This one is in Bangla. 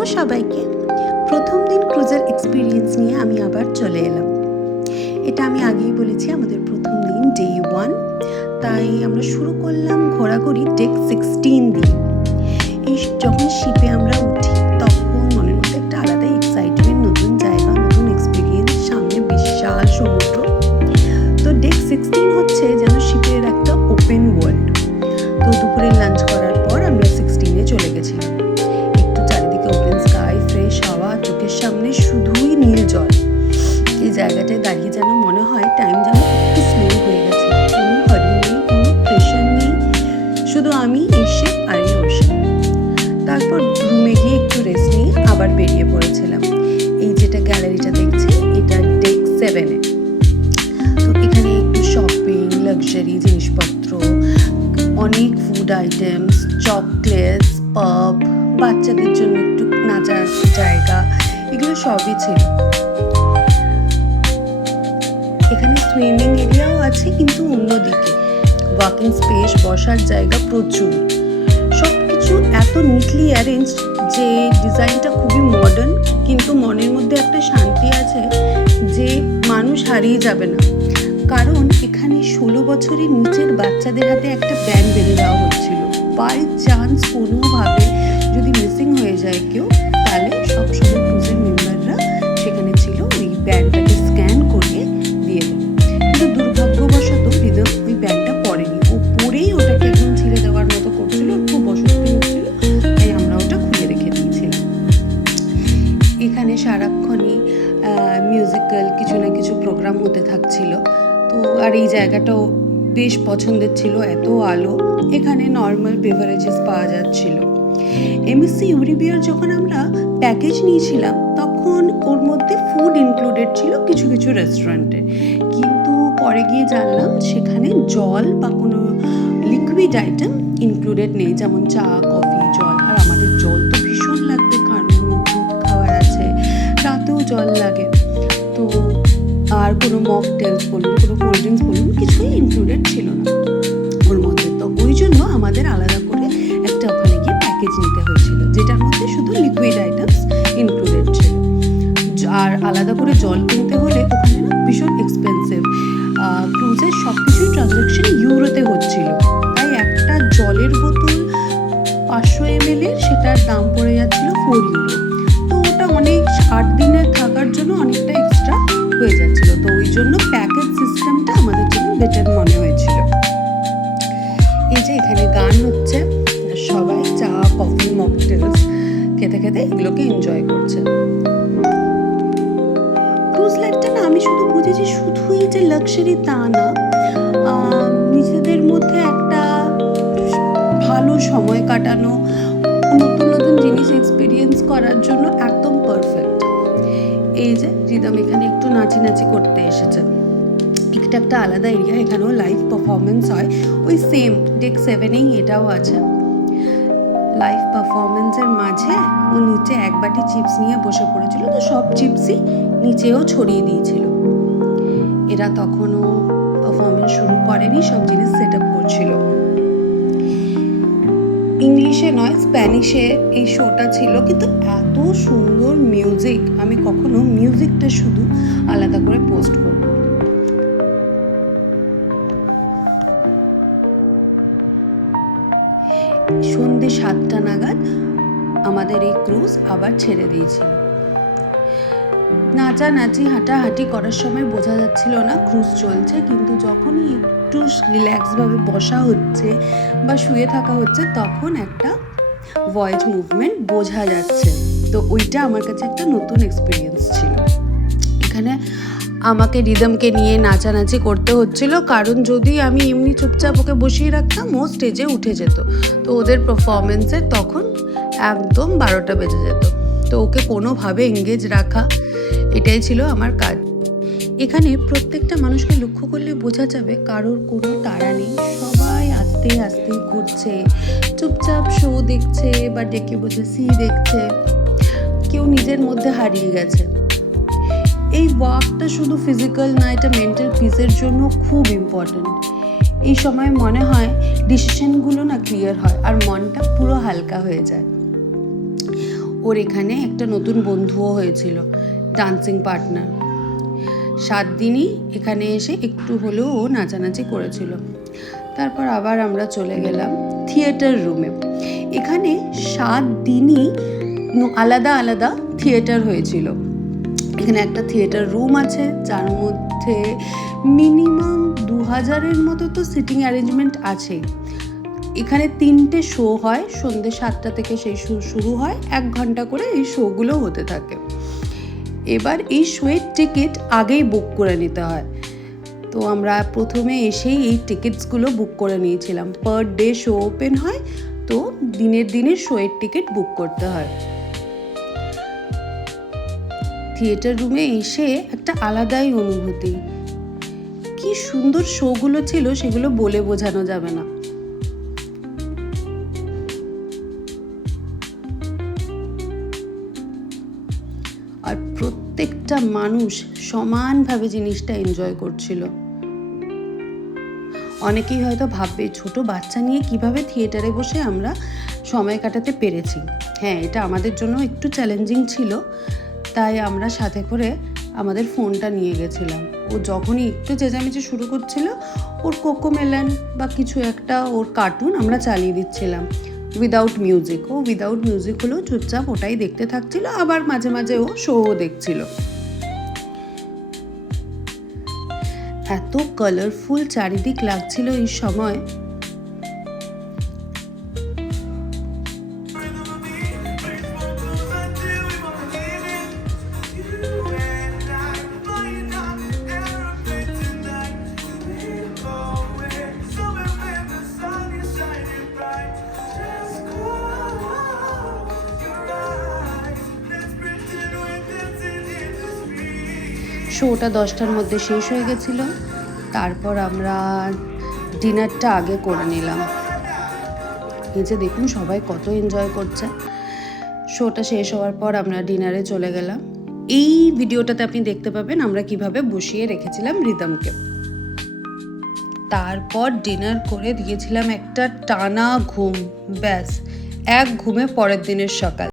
হ্যালো সবাইকে। প্রথম দিন ক্রুজের এক্সপিরিয়েন্স নিয়ে আমি আবার চলে এলাম। এটা আমি আগেই বলেছি, আমাদের প্রথম দিন ডে 1। তাই আমরা শুরু করলাম ঘোরাঘুরি ডেক 16 দিয়ে। এই যখন শিপে আমরা উঠি তখন মনের মধ্যে একটা আলাদাই এক্সাইটমেন্ট, নতুন জায়গা, নতুন এক্সপিরিয়েন্স, সামনে বিশাল সমুদ্র। তো ডেক 16 হচ্ছে যেন শিপের একটা ওপেন ওয়ার্ল্ড। তো দুপুরে লাঞ্চ করার পর আমরা 16-এ চলে গেছিলাম। একটু চারিদিকে ওপেন স্কাই, ফ্রেশ হাওয়া, চোখের সামনে শুধুই নীল জল। এই জায়গাটায় দাঁড়িয়ে যেন মনে হয় টাইম যেন একটু স্লো হয়ে গেছে। কোনো হারি নেই, কোনো প্রেশার নেই, শুধু আমি, এই শিপ আর এই ওশান। তারপর রুমে গিয়ে একটু রেস্ট নিয়ে আবার বেরিয়ে পড়েছিলাম। এই যেটা গ্যালারিটা দেখছেন, এটা ডেক 7-এ। তো এখানে একটু শপিং, লাক্সারি জিনিসপত্র, অনেক ফুড আইটেমস, চকলেটস, পাব, বাচ্চাদের জন্য একটু নাচার জায়গা, এগুলো সবই ছিল। এখানে সুইমিং এরিয়াও আছে, কিন্তু অন্যদিকে ওয়াকিং স্পেস, বসার জায়গা প্রচুর। সব কিছু এত নিটলি অ্যারেঞ্জ যে ডিজাইনটা খুবই মডার্ন, কিন্তু মনের মধ্যে একটা শান্তি আছে যে মানুষ হারিয়ে যাবে না। কারণ এখানে 16 বছরের নিচের বাচ্চাদের হাতে একটা ব্যান্ড বেঁধে দেওয়া হচ্ছিল। বাই চান্স কোনোভাবে যদি মিসিং হয়ে যায় কেউ, তাহলে সবসময় ক্রুজের মেম্বাররা সেখানে ছিল, ওই ব্যান্ডটাকে স্ক্যান করিয়ে দিয়ে দেবে। কিন্তু দুর্ভাগ্যবশত রিদম ওই ব্যান্ডটা পরেনি। ও পরেই ওটাকে একদম ছিঁড়ে দেওয়ার মতো করছিল, খুব অসুস্থ হচ্ছিল, তাই আমরা ওটা খুলে রেখে দিয়েছিলাম। এখানে সারাক্ষণই মিউজিক্যাল কিছু না কিছু প্রোগ্রাম হতে থাকছিল। তো আর এই জায়গাটাও বেশ পছন্দের ছিল, এত আলো। এখানে নর্মাল বেভারেজেস পাওয়া যাচ্ছিল। এমএসসি ইউরিবিয়ার যখন আমরা প্যাকেজ নিয়েছিলাম তখন ওর মধ্যে ফুড ইনক্লুডেড ছিল কিছু কিছু রেস্টুরেন্টে, কিন্তু পরে গিয়ে জানলাম সেখানে জল বা কোনো লিকুইড আইটেম ইনক্লুডেড নেই, যেমন চা, কফি, জল। আর আমাদের জল তো ভীষণ লাগবে, কারণ দুধ খাওয়ার আছে, রাতেও জল লাগে। তো আর কোনো মকটেলস বলুন, কোনো কোল্ড ড্রিঙ্কস বলুন, কিছুই ইনক্লুডেড ছিল না ওর মধ্যে। তো ওই জন্য আমাদের আলাদা করে একটা ওখানে গিয়ে প্যাকেজ নিতে হয়েছিল, যেটার মধ্যে শুধু লিকুইড আইটেমস ইনক্লুডেড ছিল। আর আলাদা করে জল কিনতে হলে ওখানে না ভীষণ এক্সপেন্সিভ। ক্রুজের সব কিছুই ট্রানজ্যাকশন ইউরোতে হচ্ছিল, তাই একটা জলের বোতল 500 ml সেটার দাম পড়ে যাচ্ছিল 4 ইউরো। তো ওটা অনেক 8 দিনের থাকার জন্য অনেকটা এক্সট্রা হয়ে যাচ্ছিল। তো ওই জন্য প্যাকেজ সিস্টেমটা আমাদের জন্য বেটার মনে হয়েছিল। এই যে এখানে গান হচ্ছে, সবাই চা, কফি, মকটেলস খেতে খেতে এগুলোকে এনজয় করছে। ক্রুজ লাইফটা না আমি শুধু বুঝেছি শুধুই যে লাক্সারি তা না, নিজেদের মধ্যে একটা ভালো সময় কাটানো, নতুন নতুন জিনিস এক্সপিরিয়েন্স করার জন্য একদম পারফেক্ট। এই যে রিদম এখানে একটু নাচি করতে এসেছে। এটা একটা আলাদা এরিয়া, এখানেও লাইভ পারফরমেন্স হয়, ওই সেম ডেক 7-এই এটাও আছে। লাইভ পারফরমেন্সের মাঝে ও নিচে এক বাটি চিপস নিয়ে বসে পড়েছিল, তো সব চিপসই নিচেও ছড়িয়ে দিয়েছিল। এরা তখনও পারফরমেন্স শুরু করেনি, সব জিনিস সেট আপ করছিল। ইংলিশে নয়, স্প্যানিশে এই শোটা ছিল, কিন্তু এত সুন্দর মিউজিক, আমি কখনো মিউজিকটা শুধু আলাদা করে পোস্ট করব। সন্ধ্যে 7টা নাগাদ আমাদের এই ক্রুজ আবার ছেড়ে দিয়েছিল। নাচানাচি, হাঁটাহাঁটি করার সময় বোঝা যাচ্ছিল না ক্রুজ চলছে, কিন্তু যখনই একটু রিল্যাক্সভাবে বসা হচ্ছে বা শুয়ে থাকা হচ্ছে তখন একটা ভয়েজ মুভমেন্ট বোঝা যাচ্ছে। তো ওইটা আমার কাছে একটা নতুন এক্সপিরিয়েন্স ছিল। এখানে আমাকে রিদমকে নিয়ে নাচানাচি করতে হচ্ছিল, কারণ যদি আমি এমনি চুপচাপ ওকে বসিয়ে রাখতাম ও স্টেজে উঠে যেত। তো ওদের পারফরমেন্সের তখন একদম 12টা বেজে যেত। তো ওকে কোনোভাবে এঙ্গেজ রাখা, এটাই ছিল আমার কাজ। এখানে প্রত্যেকটা মানুষকে লক্ষ্য করলে বোঝা যাবে কারোর কোনো তাড়া নেই, সবাই আস্তে আস্তে ঘুরছে, চুপচাপ শো দেখছে বা ডেকে বসে সি দেখছে, কেউ নিজের মধ্যে হারিয়ে গেছে। এই ওয়াকটা শুধু ফিজিক্যাল না, এটা মেন্টাল পিসের জন্য খুব ইম্পর্ট্যান্ট। এই সময় মনে হয় ডিসিশনগুলো না ক্লিয়ার হয় আর মনটা পুরো হালকা হয়ে যায়। ওর এখানে একটা নতুন বন্ধুও হয়েছিল, ডান্সিং পার্টনার। 7 দিনই এখানে এসে একটু হলেও ও নাচানাচি করেছিল। তারপর আবার আমরা চলে গেলাম থিয়েটার রুমে। এখানে 7 দিনই আলাদা আলাদা থিয়েটার হয়েছিল। এখানে একটা থিয়েটার রুম আছে, যার মধ্যে মিনিমাম 2000-এর মতো তো সিটিং অ্যারেঞ্জমেন্ট আছেই। এখানে 3টে শো হয়, সন্ধ্যে 7টা থেকে সেই শো শুরু হয়, 1 ঘন্টা করে এই শোগুলো হতে থাকে। এবার এই শোয়ের টিকিট আগেই বুক করে নিতে হয়। তো আমরা প্রথমে এসেই এই টিকিটসগুলো বুক করে নিয়েছিলাম। পার ডে শো ওপেন হয়, তো দিনের শোয়ের টিকিট বুক করতে হয়। থিয়েটার রুমে এসে একটা আলাদাই অনুভূতি। কি সুন্দর শোগুলো ছিল, সেগুলো বলে বোঝানো যাবে না। আর প্রত্যেকটা মানুষ সমানভাবে জিনিসটা এনজয় করছিল। অনেকেই হয়তো ভাববে ছোট বাচ্চা নিয়ে কিভাবে থিয়েটারে বসে আমরা সময় কাটাতে পেরেছি। হ্যাঁ, এটা আমাদের জন্য একটু চ্যালেঞ্জিং ছিল, তাই আমরা সাথে করে আমাদের ফোনটা নিয়ে গেছিলাম। ও যখনই একটু চেঁচামেচি শুরু করছিল, ওর কোকোমেলন বা কিছু একটা ওর কার্টুন আমরা চালিয়ে দিচ্ছিলাম উইদাউট মিউজিক। ও উইদাউট মিউজিক হলেও চুপচাপ ওটাই দেখতে থাকছিল, আবার মাঝে মাঝে ও শোও দেখছিল। এত কালারফুল চারিদিক লাগছিল এই সময়। শোটা 10টার মধ্যে শেষ হয়ে গেছিলো। তারপর আমরা ডিনারটা আগে করে নিলাম। এই যে দেখুন সবাই কত এনজয় করছে। শোটা শেষ হওয়ার পর আমরা ডিনারে চলে গেলাম। এই ভিডিওটাতে আপনি দেখতে পাবেন আমরা কিভাবে বসিয়ে রেখেছিলাম রিদমকে। তারপর ডিনার করে দিয়েছিলাম একটা টানা ঘুম। ব্যাস, এক ঘুমে পরের দিনের সকাল।